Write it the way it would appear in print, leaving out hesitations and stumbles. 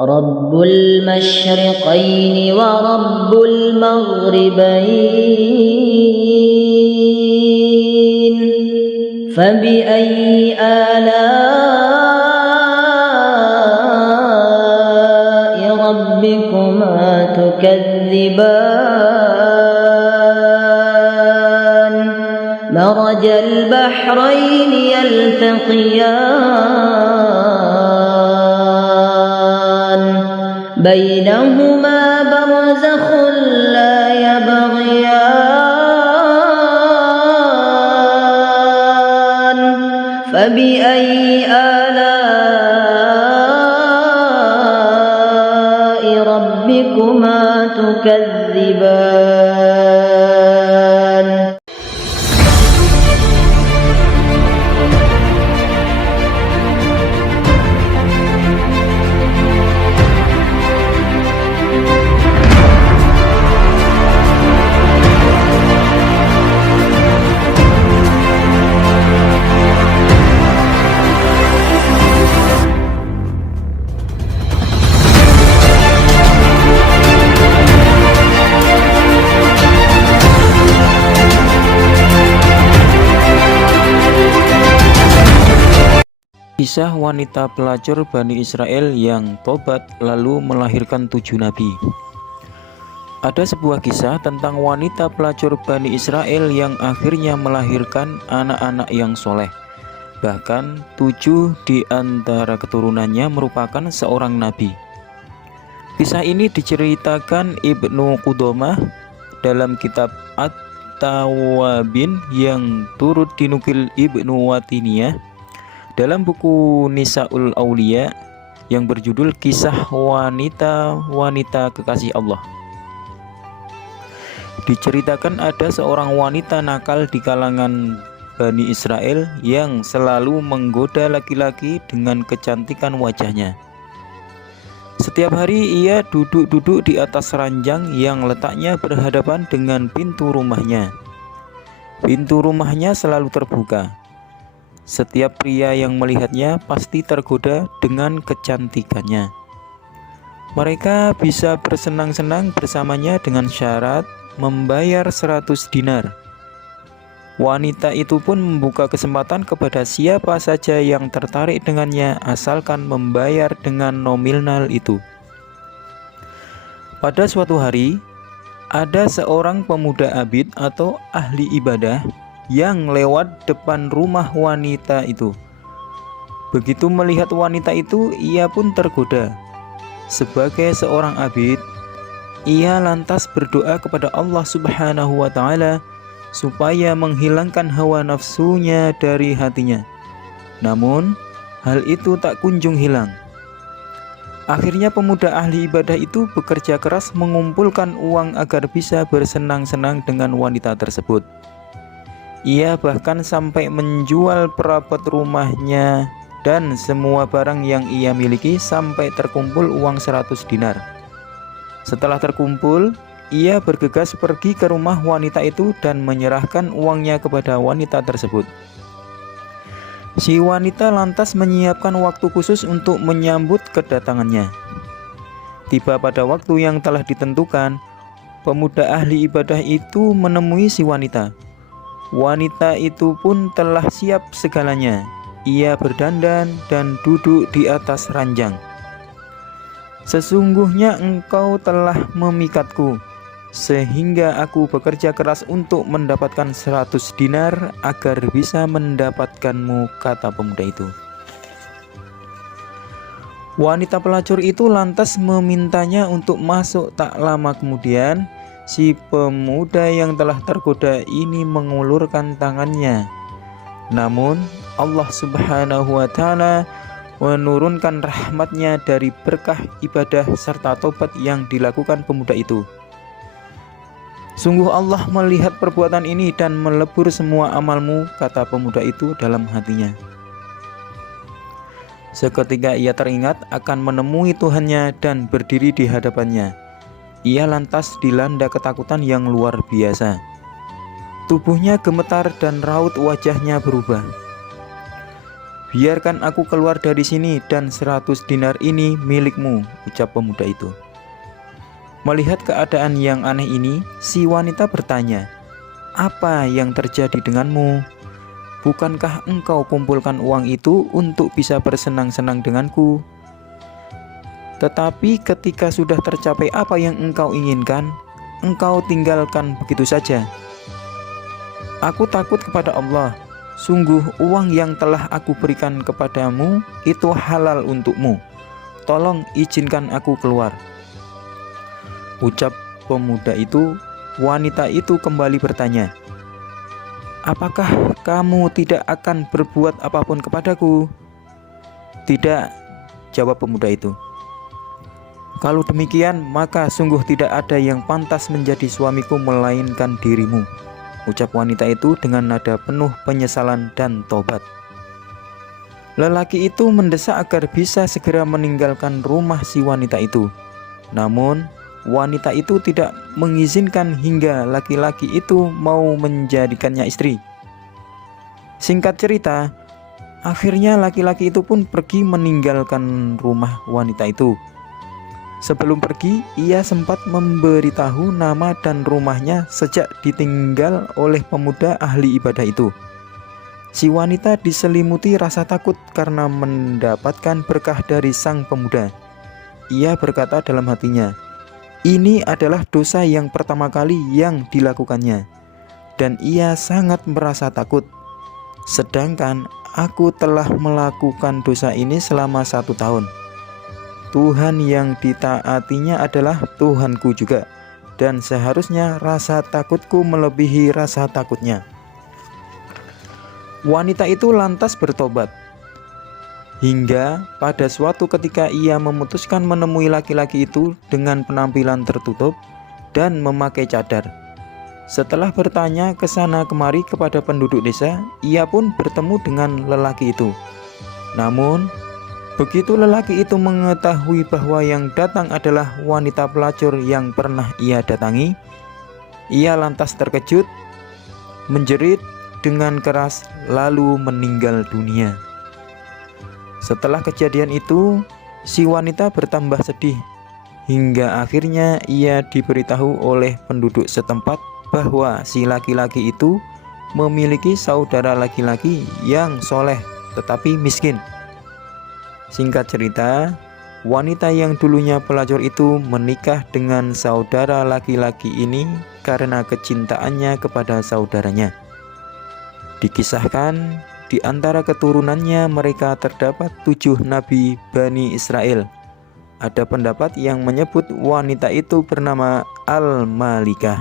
رب المشرقين ورب المغربين فبأي آلاء ربكما تكذبان مرج البحرين يلتقيان بينهما برزخ لا يبغيان فبأي آلاء ربكما تكذبان. Kisah wanita pelacur Bani Israel yang tobat lalu melahirkan 7 nabi. Ada sebuah kisah tentang wanita pelacur Bani Israel yang akhirnya melahirkan anak-anak yang soleh. Bahkan 7 di antara keturunannya merupakan seorang nabi. Kisah ini diceritakan Ibnu Qudamah dalam kitab At-Tawabin yang turut dinukil Ibnu Watiniyah dalam buku Nisaul Aulia yang berjudul Kisah Wanita-Wanita Kekasih Allah. Diceritakan ada seorang wanita nakal di kalangan Bani Israel yang selalu menggoda laki-laki dengan kecantikan wajahnya. Setiap hari ia duduk-duduk di atas ranjang yang letaknya berhadapan dengan pintu rumahnya. Pintu rumahnya selalu terbuka. Setiap pria yang melihatnya pasti tergoda dengan kecantikannya. Mereka bisa bersenang-senang bersamanya dengan syarat membayar 100 dinar. Wanita itu pun membuka kesempatan kepada siapa saja yang tertarik dengannya asalkan membayar dengan nominal itu. Pada suatu hari, ada seorang pemuda abid atau ahli ibadah yang lewat depan rumah wanita itu. Begitu melihat wanita itu, ia pun tergoda. Sebagai seorang abid, ia lantas berdoa kepada Allah Subhanahu wa Ta'ala supaya menghilangkan hawa nafsunya dari hatinya. Namun, hal itu tak kunjung hilang. Akhirnya pemuda ahli ibadah itu bekerja keras mengumpulkan uang agar bisa bersenang-senang dengan wanita tersebut. Ia bahkan sampai menjual perabot rumahnya dan semua barang yang ia miliki sampai terkumpul uang 100 dinar. Setelah terkumpul, ia bergegas pergi ke rumah wanita itu dan menyerahkan uangnya kepada wanita tersebut. Si wanita lantas menyiapkan waktu khusus untuk menyambut kedatangannya. Tiba pada waktu yang telah ditentukan, pemuda ahli ibadah itu menemui si wanita. Wanita itu pun telah siap segalanya. Ia berdandan dan duduk di atas ranjang. Sesungguhnya engkau telah memikatku, sehingga aku bekerja keras untuk mendapatkan 100 dinar agar bisa mendapatkanmu, kata pemuda itu. Wanita pelacur itu lantas memintanya untuk masuk. Tak lama kemudian, si pemuda yang telah tergoda ini mengulurkan tangannya. Namun Allah Subhanahu wa Ta'ala menurunkan rahmatnya dari berkah ibadah serta tobat yang dilakukan pemuda itu. Sungguh Allah melihat perbuatan ini dan melebur semua amalmu, kata pemuda itu dalam hatinya. Seketika ia teringat akan menemui Tuhannya dan berdiri di hadapannya. Ia lantas dilanda ketakutan yang luar biasa. Tubuhnya gemetar dan raut wajahnya berubah. "Biarkan aku keluar dari sini dan 100 dinar ini milikmu," ucap pemuda itu. Melihat keadaan yang aneh ini, si wanita bertanya, "Apa yang terjadi denganmu? Bukankah engkau kumpulkan uang itu untuk bisa bersenang-senang denganku? Tetapi ketika sudah tercapai apa yang engkau inginkan, engkau tinggalkan begitu saja. Aku takut kepada Allah. Sungguh uang yang telah aku berikan kepadamu itu halal untukmu. Tolong izinkan aku keluar." Ucap pemuda itu. Wanita itu kembali bertanya, "Apakah kamu tidak akan berbuat apapun kepadaku?" "Tidak," jawab pemuda itu. "Kalau demikian, maka sungguh tidak ada yang pantas menjadi suamiku melainkan dirimu," ucap wanita itu dengan nada penuh penyesalan dan tobat. Lelaki itu mendesak agar bisa segera meninggalkan rumah si wanita itu. Namun, wanita itu tidak mengizinkan hingga laki-laki itu mau menjadikannya istri. Singkat cerita, akhirnya laki-laki itu pun pergi meninggalkan rumah wanita itu. Sebelum pergi, ia sempat memberitahu nama dan rumahnya sejak ditinggal oleh pemuda ahli ibadah itu. Si wanita diselimuti rasa takut karena mendapatkan berkah dari sang pemuda. Ia berkata dalam hatinya, "Ini adalah dosa yang pertama kali yang dilakukannya, dan ia sangat merasa takut. Sedangkan aku telah melakukan dosa ini selama 1 tahun. Tuhan yang ditaatinya adalah Tuhanku juga, dan seharusnya rasa takutku melebihi rasa takutnya." Wanita itu lantas bertobat. Hingga pada suatu ketika ia memutuskan menemui laki-laki itu dengan penampilan tertutup dan memakai cadar. Setelah bertanya ke sana kemari kepada penduduk desa, ia pun bertemu dengan lelaki itu. Namun, begitu lelaki itu mengetahui bahwa yang datang adalah wanita pelacur yang pernah ia datangi, ia lantas terkejut, menjerit dengan keras lalu meninggal dunia. Setelah kejadian itu, si wanita bertambah sedih hingga akhirnya ia diberitahu oleh penduduk setempat bahwa si laki-laki itu memiliki saudara laki-laki yang soleh tetapi miskin. Singkat cerita, wanita yang dulunya pelacur itu menikah dengan saudara laki-laki ini karena kecintaannya kepada saudaranya. Dikisahkan di antara keturunannya mereka terdapat 7 nabi Bani Israel. Ada pendapat yang menyebut wanita itu bernama Al-Malikah.